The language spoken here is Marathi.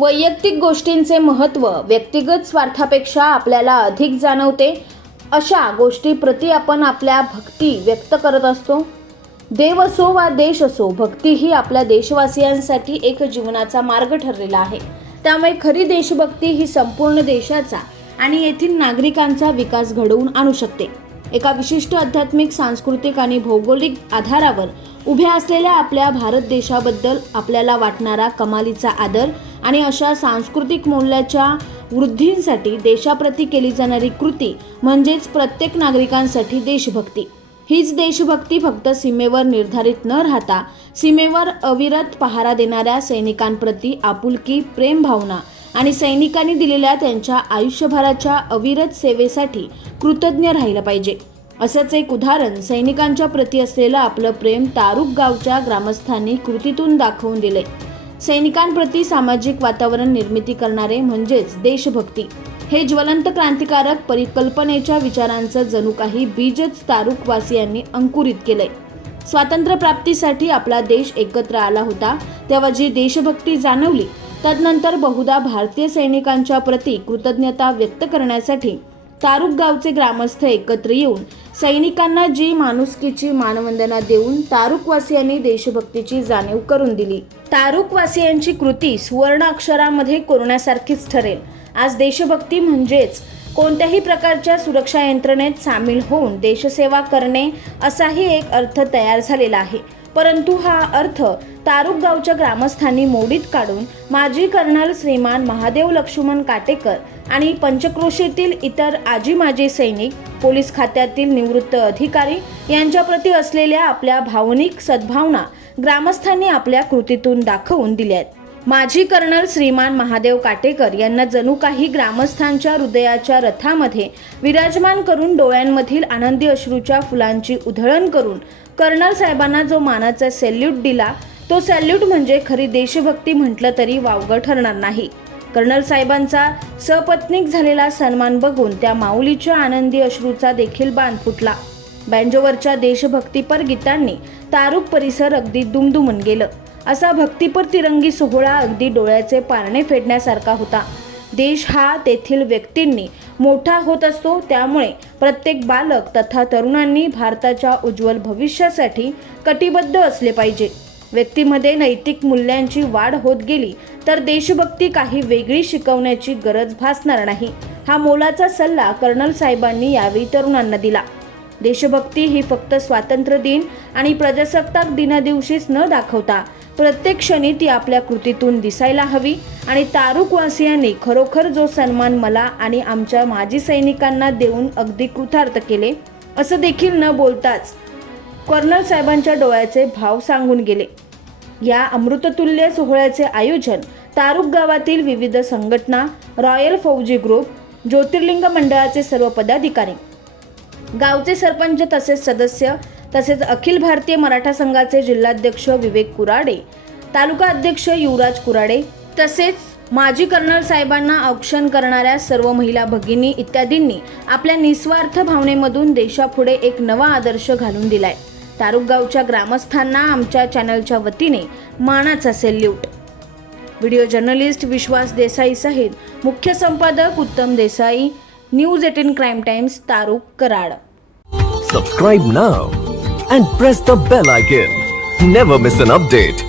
वैयक्तिक गोष्टींचे महत्त्व व्यक्तिगत स्वार्थापेक्षा आपल्याला अधिक जाणवते अशा गोष्टीप्रती आपण आपल्या भक्ती व्यक्त करत असतो। देव असो वा देश असो, भक्ती ही आपल्या देशवासियांसाठी एक जीवनाचा मार्ग ठरलेला आहे। त्यामुळे खरी देशभक्ती ही संपूर्ण देशाचा आणि येथील नागरिकांचा विकास घडवून आणू शकते। एका विशिष्ट आध्यात्मिक, सांस्कृतिक आणि भौगोलिक आधारावर उभ्या असलेल्या आपल्या भारत देशाबद्दल आपल्याला वाटणारा कमालीचा आदर आणि अशा सांस्कृतिक मूल्याच्या वृद्धींसाठी देशाप्रती केली जाणारी कृती म्हणजेच प्रत्येक नागरिकांसाठी देशभक्ती। हीच देशभक्ती फक्त सीमेवर निर्धारित न राहता सीमेवर अविरत पहारा देणाऱ्या सैनिकांप्रती आपुलकी, प्रेम भावना आणि सैनिकांनी दिलेल्या त्यांच्या आयुष्यभराच्या अविरत सेवेसाठी कृतज्ञ राहिलं पाहिजे। असंच एक उदाहरण सैनिकांच्या प्रती असलेलं आपलं प्रेम तारुक गावच्या ग्रामस्थांनी कृतीतून दाखवून दिले। सैनिकांप्रती सामाजिक वातावरण निर्मिती करणारे म्हणजेच देशभक्ती हे ज्वलंत क्रांतिकारक परिकल्पनेच्या विचारांचं जणू काही बीजच तारुकवासियांनी अंकुरित केलंय। स्वातंत्र्य प्राप्तीसाठी आपला देश एकत्र आला होता तेव्हा जी देशभक्ती जाणवली, तदनंतर बहुधा भारतीय सैनिकांच्या प्रती कृतज्ञता व्यक्त करण्यासाठी तारुक गावचे ग्रामस्थ एकत्र येऊन सैनिकांना जी माणुसकीची मानवंदना देऊन तारुकवासियांनी देशभक्तीची जाणीव करून दिली। तारुकवासियांची कृती सुवर्ण अक्षरामध्ये कोरण्यासारखीच ठरेल। आज देशभक्ती म्हणजेच कोणत्याही प्रकारच्या सुरक्षा यंत्रणेत सामील होऊन देशसेवा करणे असाही एक अर्थ तयार झालेला आहे। परंतु हा अर्थ तारुक गावच्या ग्रामस्थांनी मोडीत काढून माजी कर्नल श्रीमान महादेव लक्ष्मण काटेकर आणि पंचक्रोशीतील इतर माजी सैनिक, पोलीस खात्यातील निवृत्त अधिकारी यांच्याप्रती असलेल्या आपल्या भावनिक सद्भावना ग्रामस्थांनी आपल्या कृतीतून दाखवून दिल्या आहेत। माजी कर्नल श्रीमान महादेव काटेकर यांना जणू काही ग्रामस्थांच्या हृदयाच्या रथामध्ये विराजमान करून डोळ्यांमधील आनंदी अश्रूच्या फुलांची उधळण करून कर्नल साहेबांना जो मानाचा सॅल्यूट दिला, तो सॅल्यूट म्हणजे खरी देशभक्ती म्हटलं तरी वावगं ठरणार नाही। कर्नल साहेबांचा सपत्नीक झालेला सन्मान बघून त्या माऊलीच्या आनंदी अश्रूचा देखील बांध फुटला। बँजोवरच्या देशभक्तीपर गीतांनी तारुक परिसर अगदी दुमदुमून गेलं। असा भक्तीपर तिरंगी सोहळा अगदी डोळ्याचे पारणे फेडण्यासारखा होता। देश हा तेथील व्यक्तींनी मोठा होत असतो, त्यामुळे प्रत्येक बालक तथा तरुणांनी भारताच्या उज्ज्वल भविष्यासाठी कटिबद्ध असले पाहिजे। व्यक्तीमध्ये नैतिक मूल्यांची वाढ होत गेली तर देशभक्ती काही वेगळी शिकवण्याची गरज भासणार नाही। हा मोलाचा सल्ला कर्नल साहेबांनी यावेळी तरुणांना दिला। देशभक्ती ही फक्त स्वातंत्र्य दिन आणि प्रजासत्ताक दिनादिवशीच न दाखवता प्रत्येक क्षणी ती आपल्या कृतीतून दिसायला हवी आणि तारुकवासियांनी खरोखर जो सन्मान मला आणि आमच्या माजी सैनिकांना देऊन अगदी कृतार्थ केले असं देखील न बोलताच कर्नल साहेबांच्या डोळ्याचे भाव सांगून गेले। या अमृततुल्य सोहळ्याचे आयोजन तारुक गावातील विविध संघटना, रॉयल फौजी ग्रुप, ज्योतिर्लिंग मंडळाचे सर्व पदाधिकारी, गावचे सरपंच तसेच सदस्य तसेच अखिल भारतीय मराठा संघाचे जिल्हाध्यक्ष विवेक कुराडे, तालुका अध्यक्ष युवराज कुराडे तसेच माजी कर्नल साहेबांना औक्षण करणाऱ्या सर्व महिला भगिनी इत्यादींनी आपल्या निस्वार्थ भावनेमधून देशापुढे एक नवा आदर्श घालून दिलाय। तारुक गावच्या ग्रामस्थांना आमच्या चॅनलच्या वतीने मानाचा salute. Video journalist Vishwas Desai सहित मुख्य संपादक Uttam Desai, news 18 crime times, तारुक, Karad. Subscribe now and press the bell icon. Never miss an update.